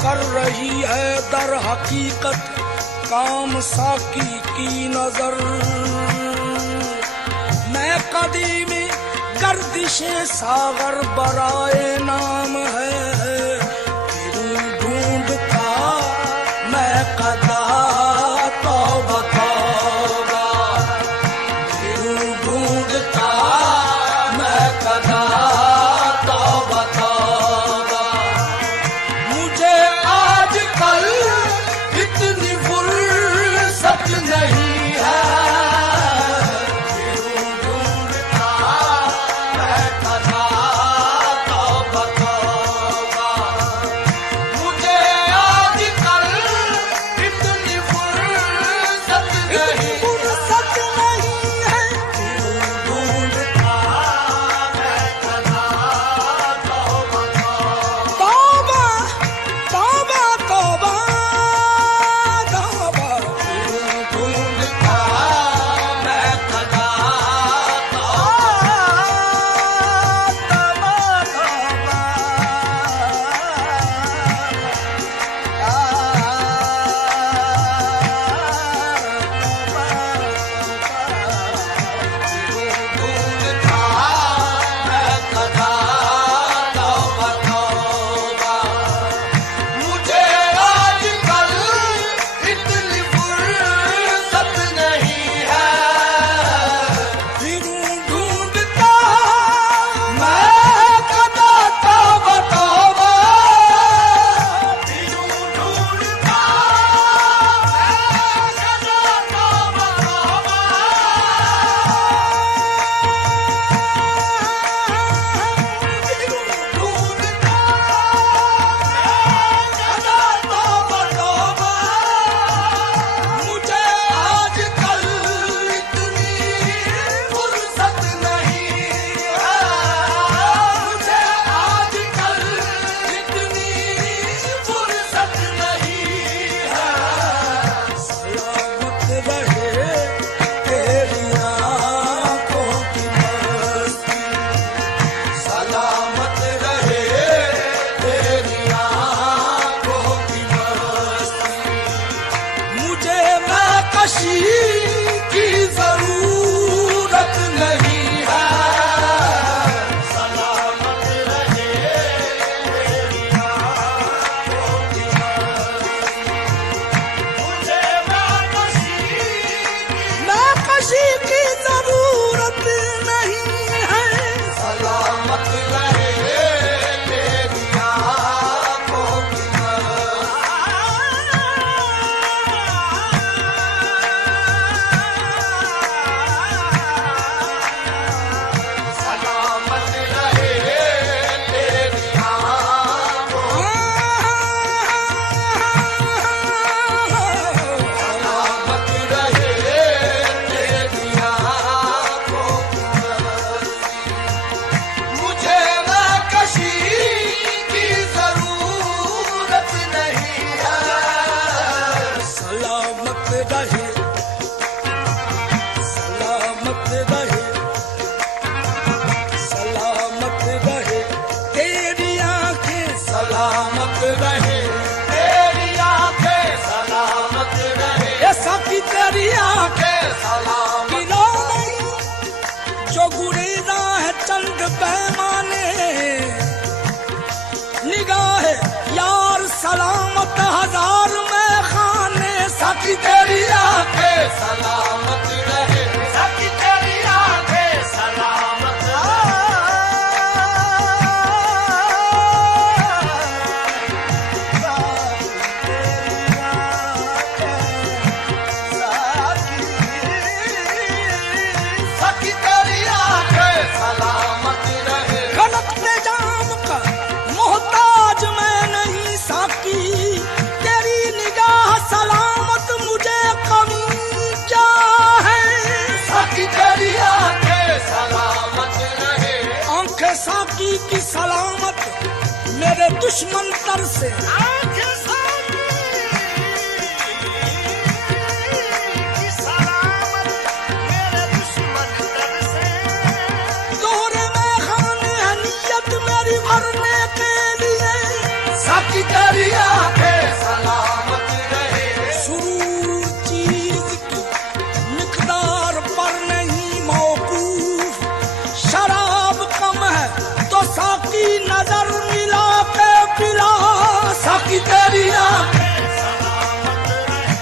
कर रही है दर हकीकत काम साकी की नजर। मैं कदीमी गर्दिशे सागर बराए नाम है, ढूंढता मैं कदा तौबा तौबा, ढूंढता मैं कदा तौबा तौबा। मुझे आजकल इतनी फुर्सत नहीं है, ढूंढता मैं कदा तौबा तौबा। मुझे आजकल इतनी फुर्सत नहीं है, ढूंढता मैं कदा तौबा तौबा, तौबा तौबा तौबा, ढूंढता मैं कदा तौबा तौबा। मुझे आजकल इतनी फुर्सत नहीं है, ढूंढता मैं कदा तौबा तौबा, ढूंढता मैं कदा तौबा तौबा। ढूंढता कदा तौबा तौबा। मुझे आजकल इतनी फुर्सत नहीं है, मुझे आजकल इतनी फुर्सत नहीं है। सलामत रहे तेरी आँखों की मस्ती, सलामत रहे तेरी आँखों की मस्ती। मुझे महकशी की जरूरत नहीं है, सलामत रहे तेरी आँखों की मस्ती। मुझे महकशी की जरूरत नहीं है, सलामत रहे तेरी आँखों की सलामत रहे तेरी आँखों, सलामत रहे तेरी आँखों की मस्ती। मुझे महकशी की जरूरत नहीं है, सलामत रहे, सलामत रहे, सलामत रहे तेरी आँखें, सलामत रहे तेरी आँखें, सलामत रहे ये साकी तेरी आँखें, सलामत गिरा नहीं जो गुरेजा है चंद पैमाने। निगाह यार सलामत हजार में खाने, साकी तेरी आँखें, सलामत रहे, साकी तेरी आँखें, सलामत साकी तेरी आँखें, सलामत रहे। खनकते जाम का मोहताज मैं नहीं साकी, तेरी निगाह सलामत मुझे कमी क्या है, साकी तेरी आँखें, सलामत रहे। आँखें साकी की सलामत मेरे दुश्मन तर से, आँखें साकी की सलामत मेरे दुश्मन तर से। दोहरे में खाने है नियत मेरी भरने के लिए, साकी तेरी आंखें सलामत रहे। सुरूर चीज की मिकदार पर नहीं मौकूफ, शराब कम है तो साकी नजर मिला के पिला। साकी तेरी आंखें सलामत रहे।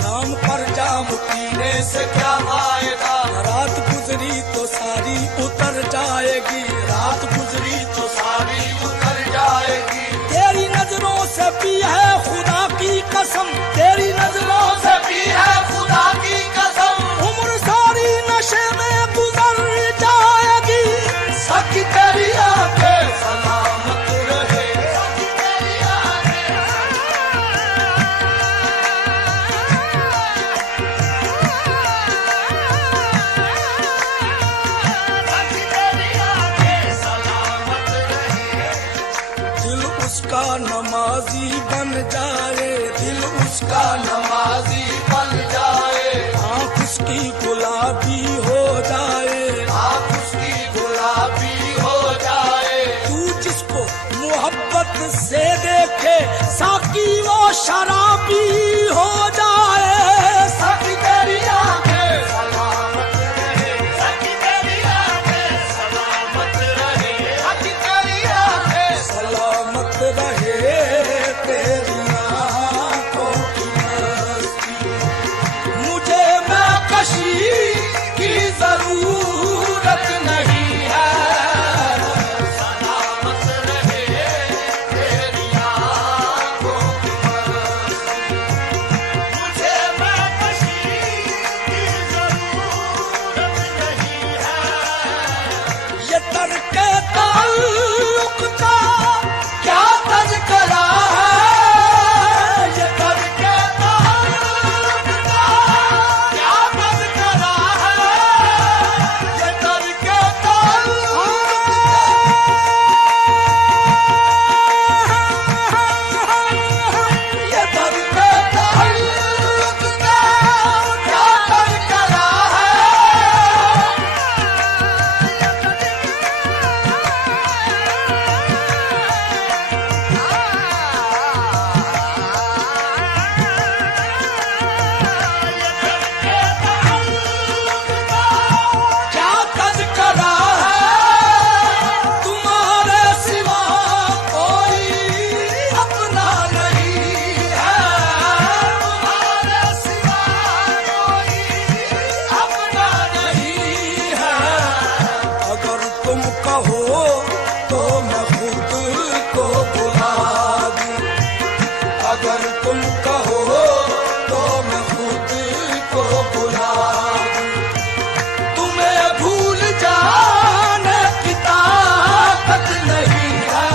जाम पर जाम पीने से क्या फायदा, रात गुजरी तो सारी उतर जाएगी, रात गुजरी तो सारी उतर जाएगी। तेरी नजरों से भी है खुदा की कसम, तेरी नजरों से भी है खुदा की कसम, उम्र सारी नशे में गुजर जाएगी। सकी तेरी आंखें सलामत रहे। सकी तेरी आंखें सलामत रहे। दिल उसका नमाजी बन जाए, दिल उसका नमाजी बन जाए। आँख उसकी गुलाबी हो जाए, आँख उसकी गुलाबी हो जाए। तू जिसको मोहब्बत से देखे साकी वो शराबी हो जाए। साकी तेरी आंखें सलामत रहे। साकी तेरी आंखें सलामत रहे। साकी तेरी आंखें सलामत रहे। तेरी आंखों की मस्ती मुझे महकशी की जरूरत नहीं है। सलामत रहे तेरी आंखों की मस्ती मुझे महकशी की जरूरत नहीं है। ये तर्के ताल्लुक का क्या तज़किरा है, ये तर्के ताल्लुक का क्या तज़किरा है, ये तर्के ताल्लुक ये तर्के ताल्लुक का क्या तज़किरा है। क्या तज़किरा है, तुम्हारे सिवा कोई अपना नहीं है। तुम्हारे सिवा कोई अपना नहीं है। अगर तुम कहो तो मैं खुद को बुला दूं, अगर तुम कहो तो मैं खुद को बुला दूं। तुम्हें भूल जाने की ताकत नहीं है।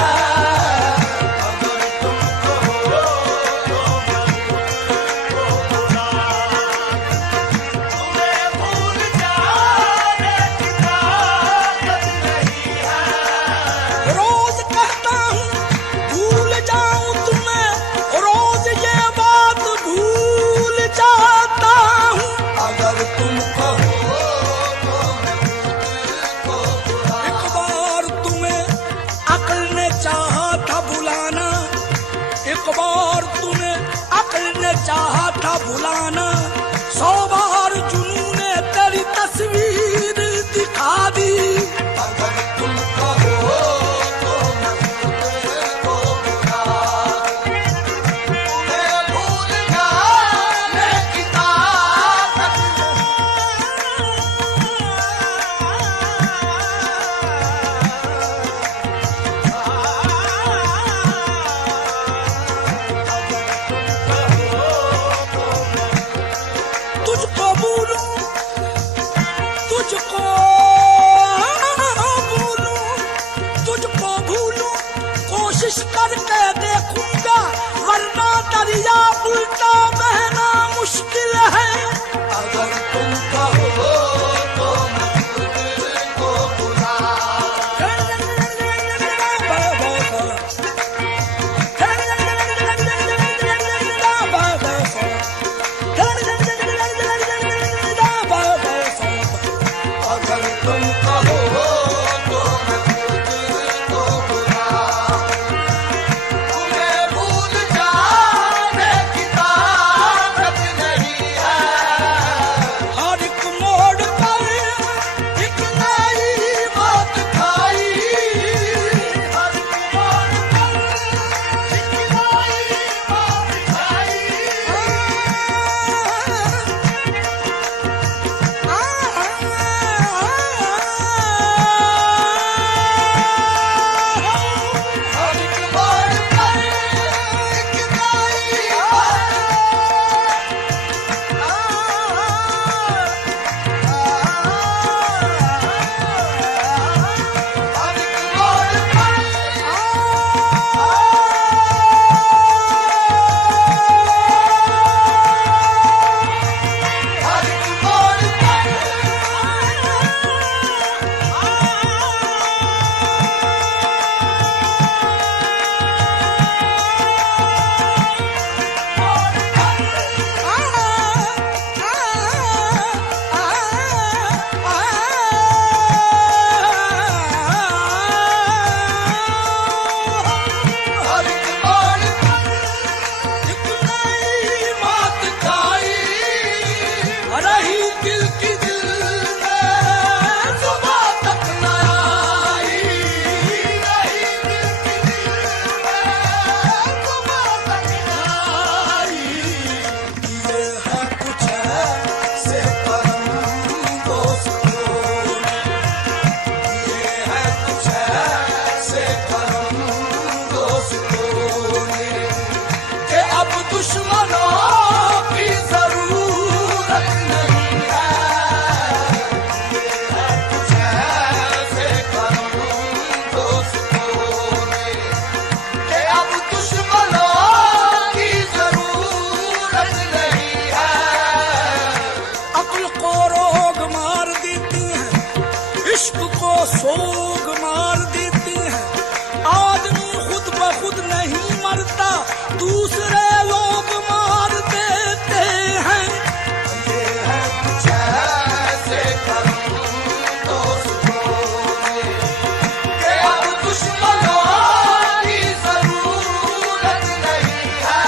अगर तुम कहो तो मैं खुद को बुला दूं। तुम्हें भूल जाने की ताकत नहीं है। रोज कहता हूँ भूल जाऊं तुम्हें, रोज ये बात भूल जाता हूँ। अगर तुम कहो तो मैं खुद को बुला। एक बार तुम्हें अक्ल ने चाहा था बुलाना, एक बार तुम्हें अक्ल ने चाहा था बुलाना। 100 बार जुनून ने तेरी तस्वीर दिखा दी। अगर तुम कहो तो मैं खुद को बुला। तुम्हें भूल जाने की ताकत तुझको भूलूं, तुझको भूलूं, तुझको भूलूं कोशिश करके देखूंगा, वरना दरिया उल्टा बहना मुश्किल है। अगर तुम कहो तो मैं खुद को बुला। इश्क को सोग मार देती हैं। आदमी खुद ब खुद नहीं मरता, दूसरे लोग मार देते हैं। ये है कुछ ऐसे कर्म दोस्तों ने कि अब दुश्मनों की जरूरत नहीं है।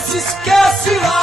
आशीष के सिवा